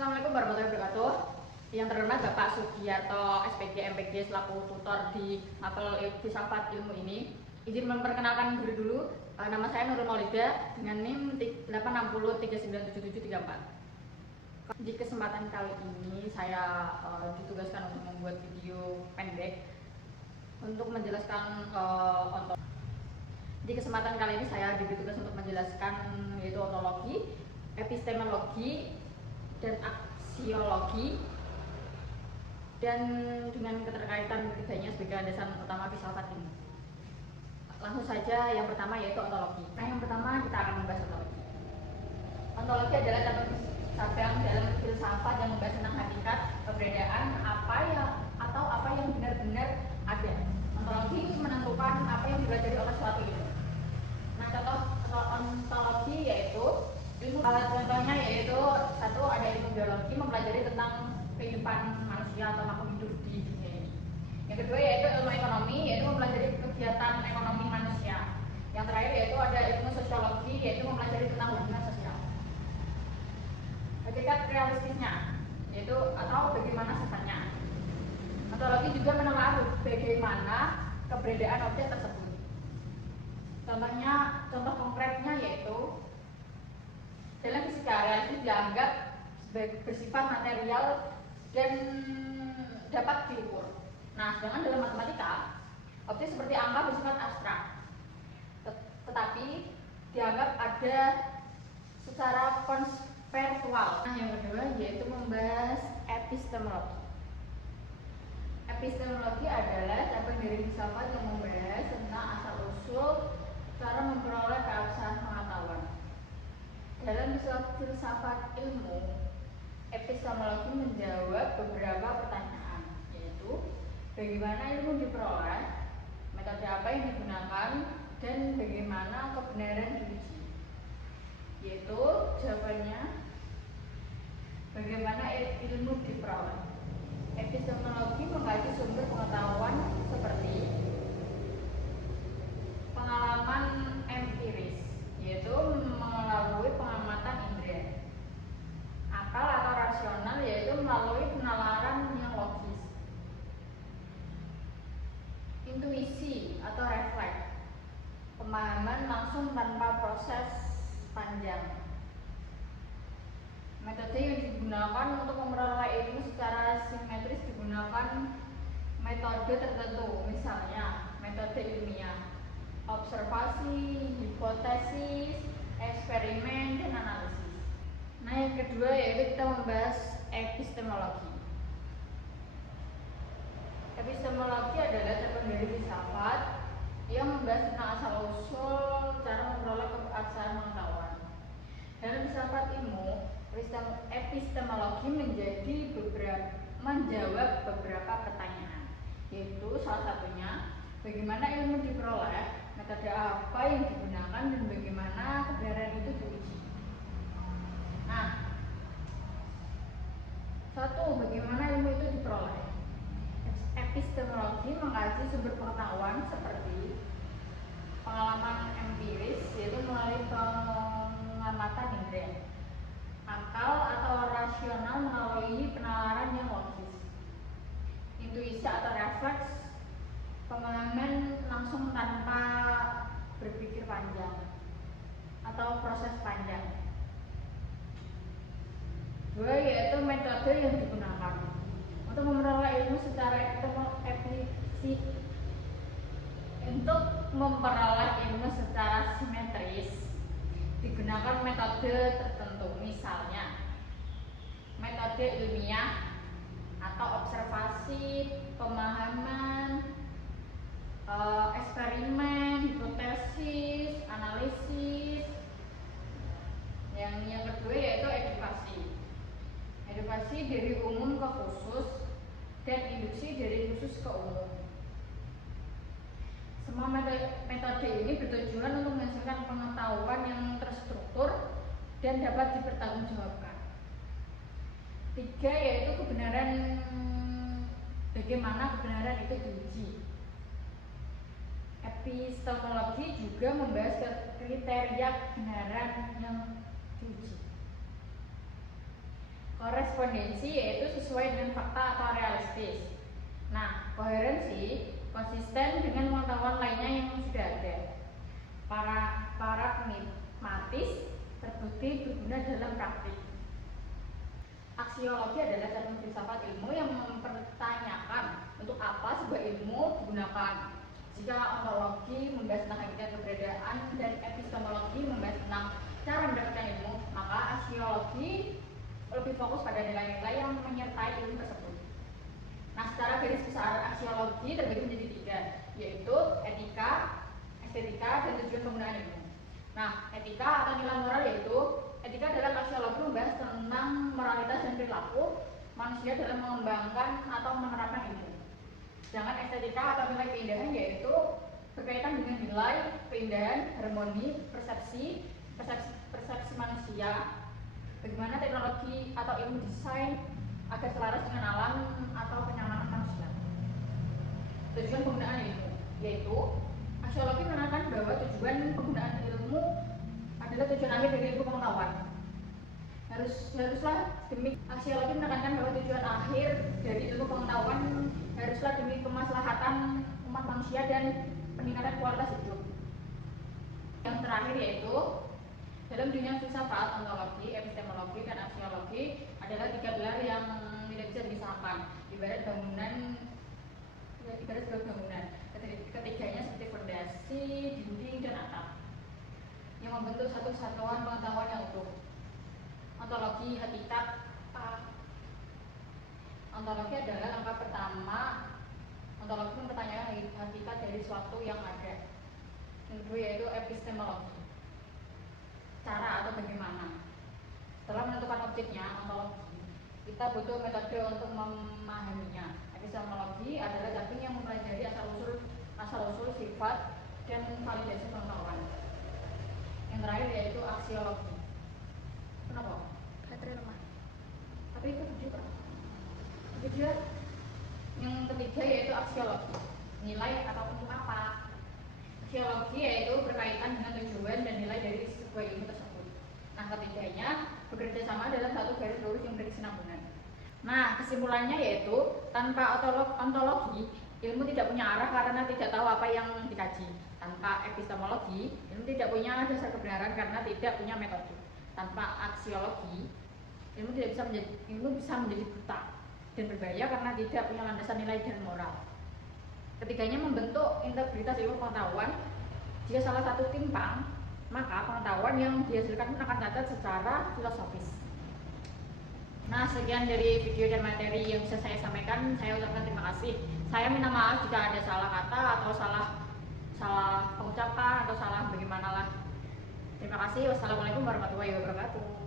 Assalamualaikum warahmatullahi wabarakatuh. Yang terhormat Bapak Sugiarto SPG MPG selaku tutor di mapel filsafat ilmu ini, izin memperkenalkan diri dulu. Nama saya Nurul Maulida dengan NIM 860397734. Di kesempatan kali ini saya ditugaskan untuk membuat video pendek untuk menjelaskan ontologi. Di kesempatan kali ini saya diberi tugas untuk menjelaskan yaitu ontologi, epistemologi, dan aksiologi, dan dengan keterkaitan ketiganya sebagai landasan utama filsafat ini. Langsung saja, yang pertama yaitu ontologi. Yang pertama kita akan membahas ontologi. Ontologi adalah cabang dalam filsafat yang membahas tentang hakikat, keberadaan, apa yang benar-benar ada. Ontologi menentukan apa yang dipelajari oleh suatu ilmu. Nah, contoh ontologi yaitu contohnya yaitu satu, ada ilmu biologi mempelajari tentang kehidupan manusia atau makhluk hidup di dunia ini. Yang kedua yaitu ilmu ekonomi, yaitu mempelajari kegiatan ekonomi manusia. Yang terakhir yaitu ada ilmu sosiologi, yaitu mempelajari tentang hubungan sosial. Hakikat realistisnya yaitu atau bagaimana sifatnya. Ontologi juga menelaah bagaimana keberadaan objek tersebut. Contoh konkretnya yaitu dalam fisika, realistis dianggap bersifat material dan dapat diukur. Nah, sedangkan dalam matematika, objek seperti angka bersifat abstrak, tetapi dianggap ada secara konseptual. Nah, yang kedua yaitu membahas epistemologi. Epistemologi adalah cabang dari filsafat yang membahas tentang asal-usul cara memperoleh keabsahan pengetahuan. Dalam filsafat ilmu, epistemologi menjawab beberapa pertanyaan, yaitu bagaimana ilmu diperoleh, metode apa yang digunakan, dan bagaimana kebenaran diuji. Yaitu jawabannya bagaimana ilmu diperoleh. Epistemologi mengkaji sumber pengetahuan seperti pengalaman empiris, yaitu melalui pengamatan indera. Akal atau rasional, yaitu melalui penalaran yang logis. Intuisi atau refleks, pemahaman langsung tanpa proses panjang. Metode yang digunakan untuk memperoleh ilmu secara simetris digunakan metode tertentu, misalnya metode ilmiah, observasi, hipotesis, eksperimen, dan analisis. Nah, yang kedua yaitu kita membahas epistemologi. Epistemologi adalah cabang dari filsafat yang membahas tentang asal-usul cara memperoleh keabsahan pengetahuan. Dalam filsafat ilmu, epistemologi menjawab beberapa pertanyaan, yaitu salah satunya bagaimana ilmu diperoleh, metode apa yang digunakan, dan bagaimana kebenaran itu diuji. Nah, satu, bagaimana ilmu itu diperoleh. Epistemologi mengkaji sumber pengetahuan seperti pengalaman empiris, yaitu melalui pengamatan indera. Akal atau rasional melalui penalaran yang logis. Intuisi atau refleks, pemahaman langsung tanpa berpikir panjang atau proses panjang. Dua, yaitu metode yang digunakan untuk memperoleh ilmu secara simetris digunakan metode tertentu, misalnya metode ilmiah atau observasi, pemahaman, eksperimen, hipotesis, analisis. Yang kedua yaitu edukasi. Edukasi dari umum ke khusus dan induksi dari khusus ke umum. Semua metode ini bertujuan untuk menghasilkan pengetahuan yang terstruktur dan dapat dipertanggungjawabkan. Tiga, yaitu kebenaran, bagaimana kebenaran itu diuji. Epistemologi juga membahas kriteria kebenaran yang diuji. Korespondensi yaitu sesuai dengan fakta atau realistis. Nah, koherensi konsisten dengan pengetahuan lainnya yang sudah ada. Pragmatis terbukti berguna dalam praktik. Aksiologi adalah cabang filsafat ilmu yang mempertanyakan untuk apa sebuah ilmu digunakan. Jika ontologi membahas tentang hakikat keberadaan dan epistemologi membahas tentang cara mendapatkan ilmu, maka aksiologi lebih fokus pada nilai-nilai yang menyertai ilmu tersebut. Nah, secara garis besar aksiologi terbagi menjadi 3, yaitu etika, estetika, dan tujuan penggunaan ilmu. Nah, etika atau nilai moral yaitu etika dalam aksiologi membahas tentang moralitas dan perilaku manusia dalam mengembangkan atau menerapkan ilmu. Sedangkan estetika atau nilai keindahan yaitu berkaitan dengan nilai keindahan, harmoni, persepsi manusia, bagaimana teknologi atau ilmu desain agar selaras dengan alam atau kenyamanan manusia. Tujuan penggunaan ilmu yaitu aksiologi menekankan bahwa tujuan penggunaan ilmu adalah tujuan akhir dari ilmu pengetahuan. Haruslah demi aksiologi menekankan bahwa tujuan akhir dari ilmu pengetahuan haruslah demi kemaslahatan umat manusia dan peningkatan kualitas hidup. Yang terakhir yaitu dalam dunia filsafat, ontologi, epistemologi, dan aksiologi adalah 3 pilar yang tidak bisa dipisahkan. Ibarat sebuah bangunan. Ketiganya seperti fondasi, dinding, dan atap yang membentuk satu kesatuan pengetahuan yang utuh. Ontologi hakikat. Ontologi adalah langkah pertama. Ontologi mempertanyakan hakikat dari suatu yang ada. Yang kedua yaitu epistemologi, cara atau bagaimana. Setelah menentukan objeknya, ontologi, kita butuh metode untuk memahaminya. Epistemologi adalah cabang yang mempelajari asal-usul sifat dan validasi pengetahuan. Yang terakhir yaitu aksiologi. Kenapa? Baterai lemah. Tapi itu juga. Yang ketiga yaitu aksiologi. Nilai atau untuk apa? Aksiologi yaitu berkaitan dengan tujuan dan nilai dari sebuah ilmu tersebut. Nah, ketiganya bekerja sama dalam satu garis lurus yang berkesinambungan. Nah, kesimpulannya yaitu tanpa ontologi, ilmu tidak punya arah karena tidak tahu apa yang dikaji. Tanpa epistemologi, ilmu tidak punya dasar kebenaran karena tidak punya metode. Tanpa aksiologi, ilmu bisa menjadi buta dan berbahaya karena tidak punya landasan nilai dan moral. Ketiganya membentuk integritas ilmu pengetahuan. Jika salah satu timpang, maka pengetahuan yang dihasilkan pun akan cacat secara filosofis. Nah, sekian dari video dan materi yang bisa saya sampaikan. Saya ucapkan terima kasih. Saya minta maaf jika ada salah kata atau salah pengucapan atau salah bagaimanalah. Terima kasih. Wassalamualaikum warahmatullahi wabarakatuh.